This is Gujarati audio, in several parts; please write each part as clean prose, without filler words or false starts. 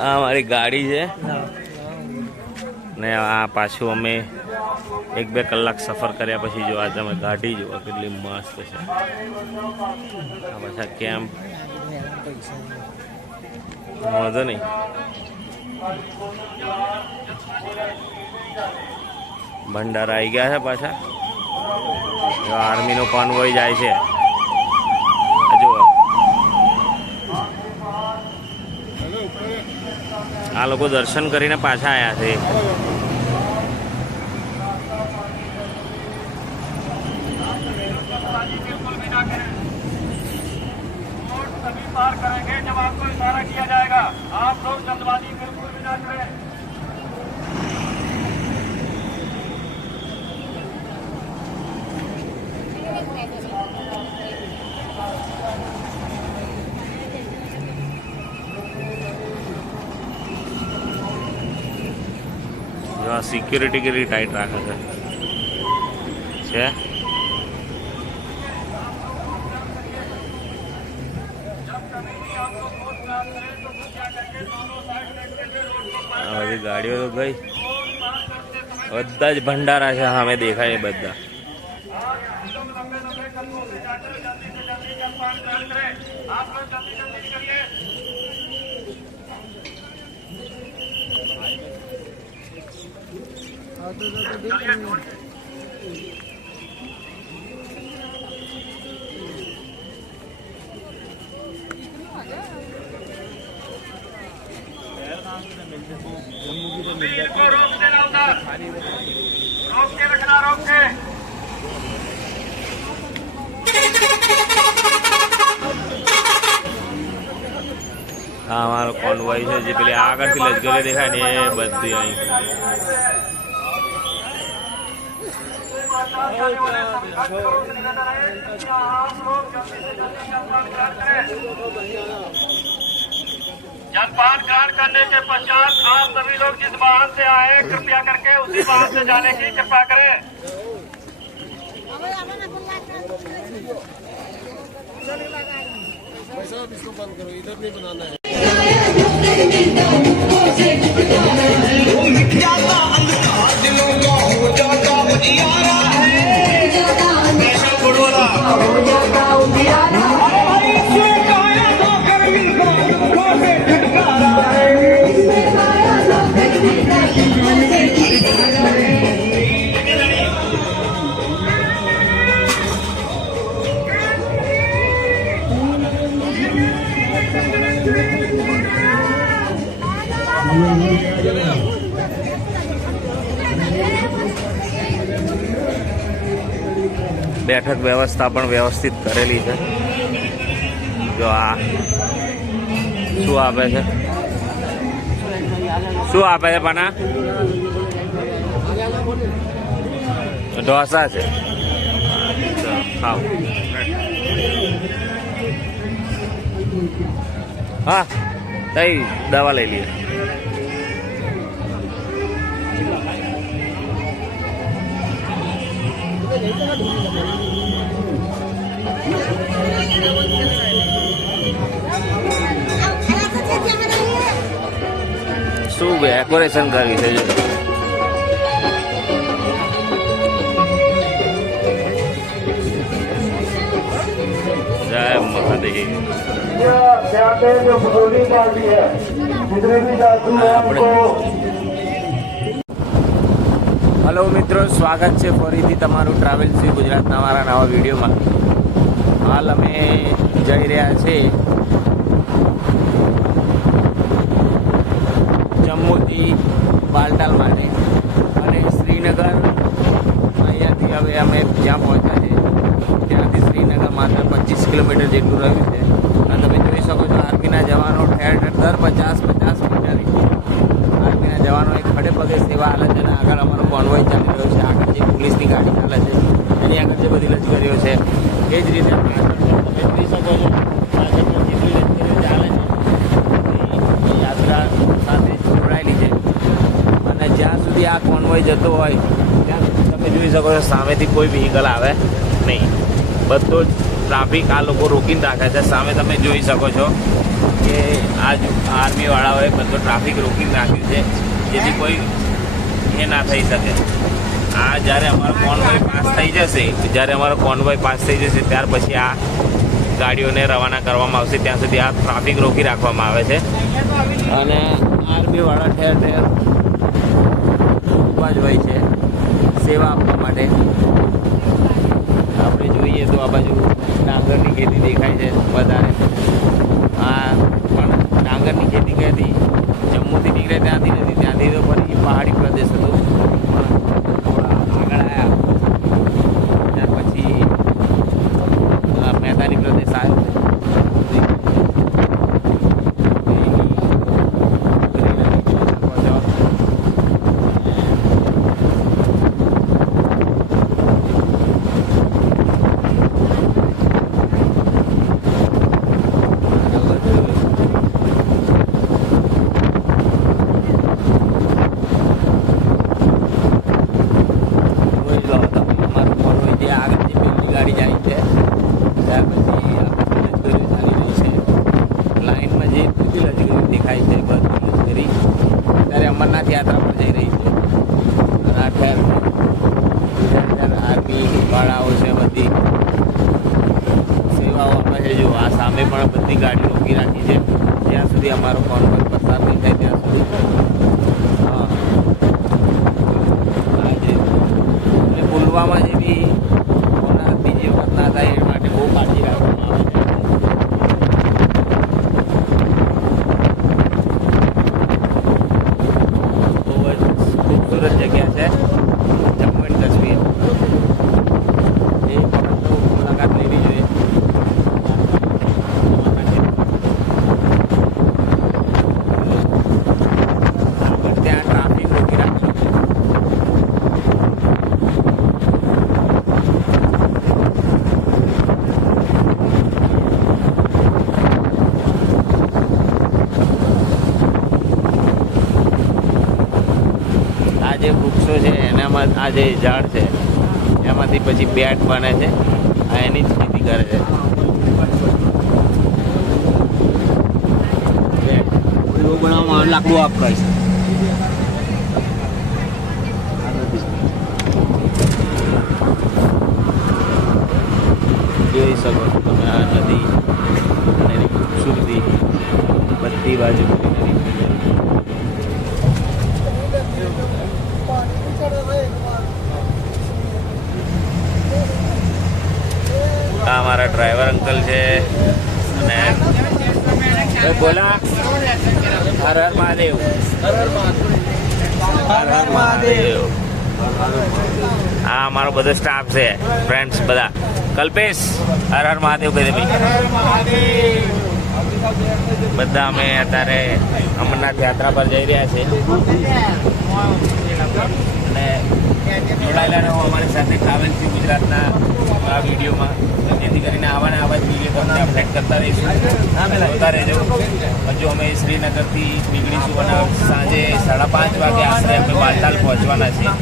આ મારી ગાડી છે ને આ પાછું અમે 1-2 કલાક સફર કર્યા પછી જો આ તમે ગાડી જુઓ કેટલી મસ્ત છે. આ પાછા કેમ્પ વાંધો નહીં. ભંડારા આવી ગયા છે પાછા. આર્મીનો કોન્વોય જાય છે. જુઓ આ લોકો દર્શન કરીને પાછા આવ્યા છે. पार करेंगे जब आपको इशारा किया जाएगा. आप लोग जल्दबाजी बिल्कुल भी ना करें. जो सिक्योरिटी के लिए टाइट रखा है. ગાડીઓ તો ગઈ. બધા જ ભંડારા છે સામે દેખાય બધા. रोक के रखना, रोक के. हाँ हमारा कॉन्वॉय है जी. पेली આગળથી લશ્કરી દેખાય ને એ બધી અહીં जलपान ग्रहण करने के पश्चात आप सभी लोग जिस वाहन से आए कृपया करके उसी वाहन से जाने की कृपा करें. इसको बंद करो, इधर नहीं बनाना है. બેઠક વ્યવસ્થા પણ વ્યવસ્થિત કરેલી છે. જો આ શું આપે છે, શું આપે છે પાના? ઢોસા છે. ખાઓ. હા તઈ દવા લઈ લઈએ. શું ડેકોરેશન કર્યું છે? જય મહાદેવ. હલો મિત્રો, સ્વાગત છે ફરીથી તમારું ટ્રાવેલ શ્રી ગુજરાતના અમારા નવા વિડીયોમાં. હાલ અમે જઈ રહ્યા છીએ જમ્મુથી બાલટાલ માટે અને શ્રીનગર. અહીંયાથી હવે અમે જ્યાં પહોંચ્યા છે ત્યાંથી શ્રીનગર માત્ર 25 કિલોમીટર જેટલું રહ્યું છે. અને તમે જોઈ શકો છો આર્મીના જવાનો ઠેર ઠેર 50-50 મીટર આર્મીના જવાનો એક ખડે પગે સેવા હાલે છે. અને આગળ અમારો કોન્વોય ચાલી રહ્યો છે. આગળ જે પોલીસની ગાડી ચાલે છે એની આગળ જે બધી લશ્કરીઓ છે એ જ રીતે તમે જોઈ શકો છો આગળ જેટલી લશ્કરીઓ ચાલે છે એ યાત્રા સાથે જોડાયેલી છે. અને જ્યાં સુધી આ કોન્વોય જતો હોય ત્યાં તમે જોઈ શકો છો સામેથી કોઈ વ્હીકલ આવે નહીં. બધો જ ટ્રાફિક આ લોકો રોકીને રાખે છે. સામે તમે જોઈ શકો છો કે આ આર્મીવાળાઓએ બધો ટ્રાફિક રોકીને રાખ્યું છે, જેથી કોઈ એ ના થઈ શકે. આ જ્યારે અમારો કોન્વોય પાસ થઈ જશે, ત્યાર પછી આ ગાડીઓને રવાના કરવામાં આવશે. ત્યાં સુધી આ ટ્રાફિક રોકી રાખવામાં આવે છે અને આર્મીવાળા ઠેર ઠેર ઊભા જ હોય છે સેવા આપવા માટે. આપણે જોઈએ તો આ બાજુ ડાંગરની ખેતી દેખાય છે વધારે. આ પણ ડાંગરની ખેતી કહેતી જમ્મુથી નીકળે ત્યાંથી નથી, ત્યાંથી તો ફરી પહાડી પ્રદેશ હતો, પણ થોડા આગળ આવ્યા ત્યાર પછી મેદાની પ્રદેશ આવ્યો. ગાડી જાય છે ત્યાર પછી આપણે લશ્કરીઓ ચાલી રહી છે. લાઇનમાં જે બધી લશ્કરીઓ દેખાય છે, બધી લશ્કરી ત્યારે અમરનાથ યાત્રા પર જઈ રહી છે. અને આ ઠેર આર્મી વાળાઓ છે, બધી સેવાઓ આપે છે. જો આ સામે પણ બધી ગાડી રોકી રાખી છે જ્યાં સુધી અમારો કોન્વોય પસાર નહીં થાય ત્યાં સુધી. હા, આજે પુલવામા જેવી બીજી વખત ના થાય એ માટે બહુ કાળજી રાખવામાં આવે છે. બહુ જ ખૂબસૂરત જગ્યા છે જમ્મુ એન્ડ કાશ્મીર. એ વખત તો મુલાકાત લેવી જોઈએ. ત્યાં ટ્રાફિક રોકી રાખજો. આ જે વૃક્ષો છે એનામાં, આ જે ઝાડ છે એમાંથી પછી બેટ બને છે. આ એની જ ખેતી કરે છે. બેટ બનાવવામાં લાકડું વાપરાય છે. જોઈ શકો છો તમે આ નદી અને એની ખૂબસૂરતી બધી બાજુ. આ અમારા ડ્રાઈવર અંકલ છે અને બોલા હર હર મહાદેવ, હર હર મહાદેવ. આ અમારો બધો સ્ટાફ છે, ફ્રેન્ડ્સ બધા. કલ્પેશ હર હર મહાદેવ કહી દે ભાઈ. બધા અમે અત્યારે અમરનાથ યાત્રા પર જઈ રહ્યા છે અને જોડાયેલા રહો અમારી સાથે ટ્રાવેલ થી ગુજરાતના આ વિડીયોમાં, જેથી કરીને આવા ને આવા જ વિડીયો તમને અપડેટ કરતા રહીશું. જોતા રહેજો. હજુ અમે શ્રીનગરથી નીકળીશું અને સાંજે 5:30 વાગે આશરે અમે બાલટાલ પહોંચવાના છીએ.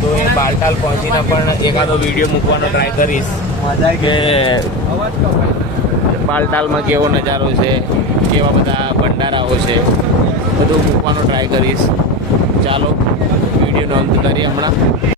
તો એ બાલટાલ પહોંચીને પણ એકાદો વિડીયો મૂકવાનો ટ્રાય કરીશ કે બાલટાલમાં કેવો નજારો છે, કેવા બધા ભંડારાઓ છે, બધું મૂકવાનો ટ્રાય કરીશ. ચાલો વિડીયોનો અંત કરીએ હમણાં.